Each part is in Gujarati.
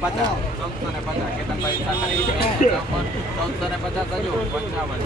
પચાસ ચૌદસો ને પચાસ કેતનભાઈ સાકરી ચૌદસો ને પચાસ હજુ પંચાવન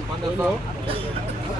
પંદરસો પંદરસો હા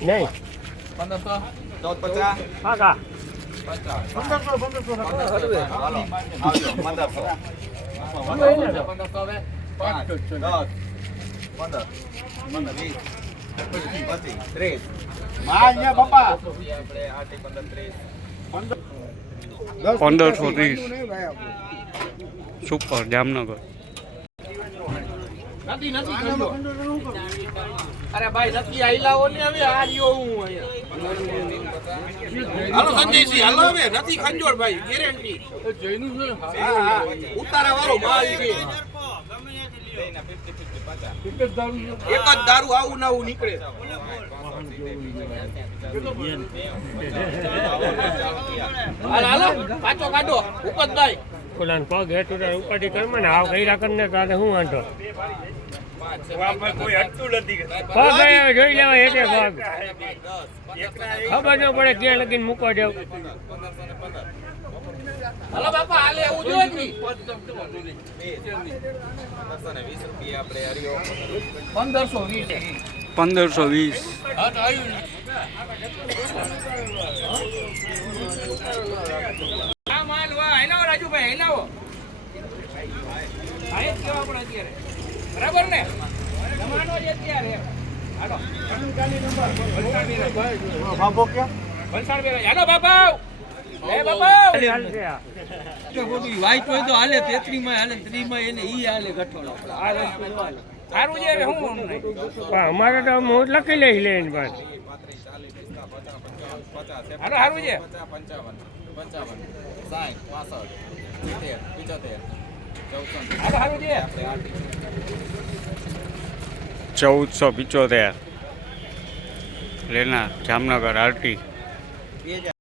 નહીં પંદરસો ચૌદ પચાસ હા કા પંચાવન પંદરસો પંદરસો હવે પાંચ દસ પંદર પંદર વીસ પચીસ ત્રીસ આપણે આઠ પંદર પંદરસો ત્રીસ સુપર જામનગર નથી નથી અરે ભાઈ નથી આઈલાઓ ને હવે આ રહ્યો હું અહીંયા. હાલો સંજયસિંહ હાલો હવે નથી ખંજોડ ભાઈ ગેરંટી હા હા ઉતારા વાળો માલ છે બેયના 50 50 પચાસ એક જ દારૂ આવું ના આવું નીકળે. હાલ હાલો પાછો કાઢો ઉપતભાઈ ઓલાને પગ હેઠું ઉપાડી કરવા ને આવ કર્યા કરીને તારે શું વાંધો? પગ જોઈ લેવા હેઠે પગ. ખબર ન પડે ક્યાં લગીને મૂકવા જાવ. પંદરસો ને પંદર હાલો બાપા હાલે એવું જોઈએ પંદરસો વીસ પંદરસો હેલાવો રાજુભાઈ હેલાવો આ જ કેવા આપણે અત્યારે. બરાબર ને? જમાનો જ અત્યારે હાલો. વલસાડ બેરા હાલો બાપા એ બાપા વાઈટ હોય તો હાલે તેત્રી માં હાલે ત્રી માં એને ઈ હાલે. સારું છે હું પણ અમારે તો હું લખી લઈ લે પચાસ પંચાવન સારું છે. પંચાવન પંચાવન સાઠ પાસઠ. ચૌદસો પિચોતેર. લેના જામનગર આરટી.